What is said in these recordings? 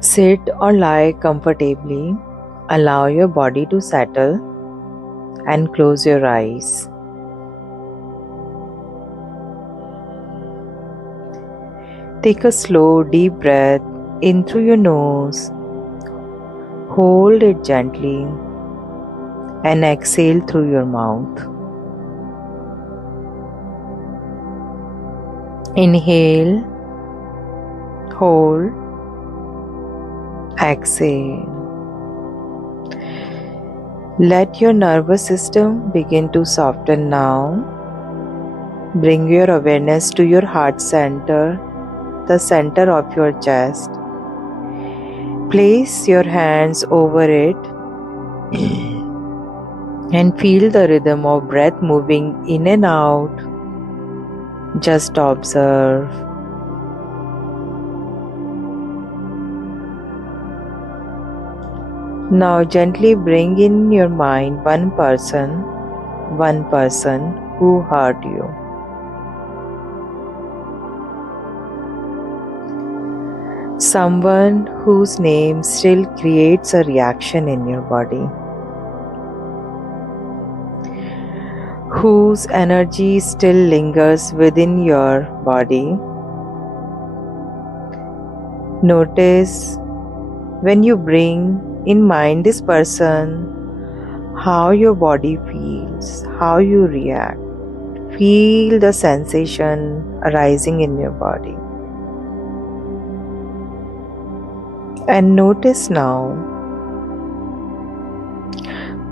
Sit or lie comfortably. Allow your body to settle and close your eyes. Take a slow, deep breath in through your nose. Hold it gently and exhale through your mouth. Inhale, hold, exhale. Let your nervous system begin to soften now. Bring your awareness to your heart center, the center of your chest. Place your hands over it and feel the rhythm of breath moving in and out. Just observe. Now gently bring in your mind one person who hurt you. Someone whose name still creates a reaction in your body. Whose energy still lingers within your body. Notice when you bring in mind this person, how your body feels, how you react. Feel the sensation arising in your body. And notice now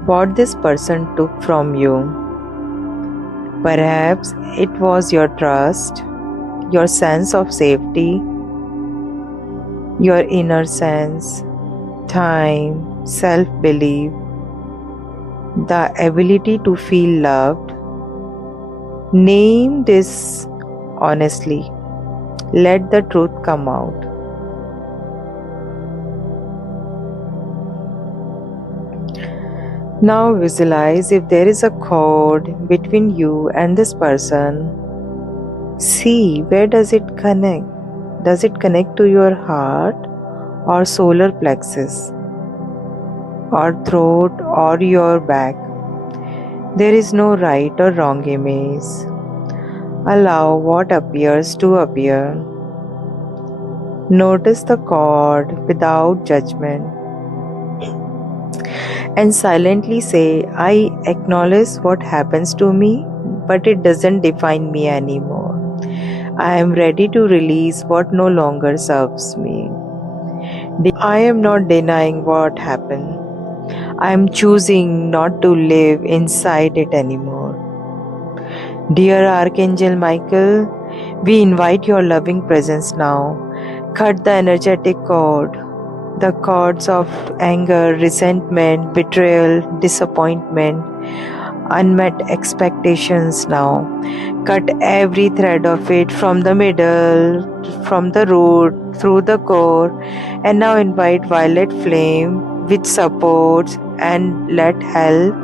what this person took from you. Perhaps it was your trust, your sense of safety, your inner sense, time, self-belief, the ability to feel loved. Name this honestly. Let the truth come out. Now visualize if there is a cord between you and this person. See, where does it connect? Does it connect to your heart or solar plexus or throat or your back? There is no right or wrong image. Allow what appears to appear. Notice the cord without judgment. And silently say, I acknowledge what happens to me, but it doesn't define me anymore. I am ready to release what no longer serves me. I am not denying what happened. I am choosing not to live inside it anymore. Dear Archangel Michael, we invite your loving presence now. Cut the energetic cord, the cords of anger, resentment, betrayal, disappointment, unmet expectations now. Cut every thread of it from the middle, from the root, through the core, and now invite violet flame which supports and let help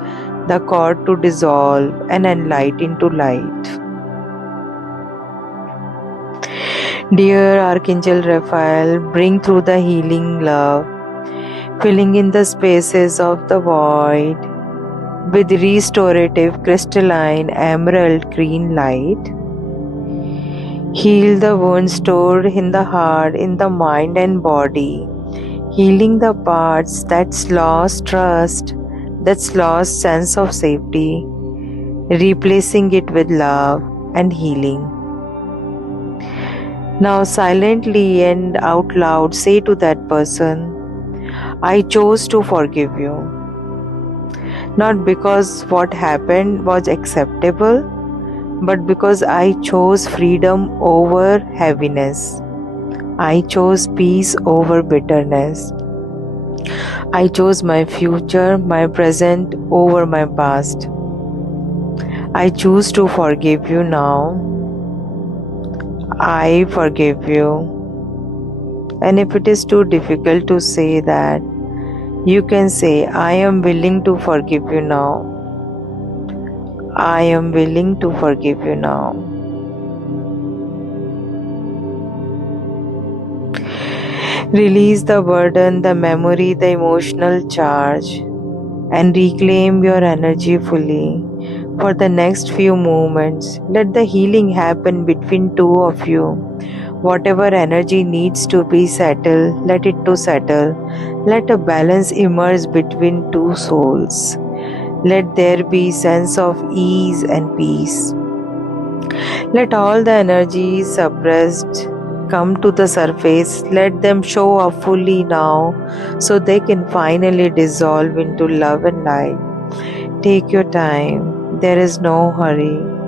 the cord to dissolve and enlighten into light. Dear Archangel Raphael, bring through the healing love, filling in the spaces of the void with restorative crystalline emerald green light. Heal the wounds stored in the heart, in the mind and body, healing the parts that's lost trust, that's lost sense of safety, replacing it with love and healing. Now silently and out loud say to that person, I chose to forgive you. Not because what happened was acceptable, but because I chose freedom over heaviness. I chose peace over bitterness. I chose my future, my present over my past. I choose to forgive you now. I forgive you. And if it is too difficult to say that, you can say, I am willing to forgive you now. I am willing to forgive you now. Release the burden, the memory, the emotional charge, and reclaim your energy fully. For the next few moments, let the healing happen between two of you. Whatever energy needs to be settled, let it to settle. Let a balance emerge between two souls. Let there be sense of ease and peace. Let all the energies suppressed come to the surface. Let them show up fully now so they can finally dissolve into love and light. Take your time. There is no hurry.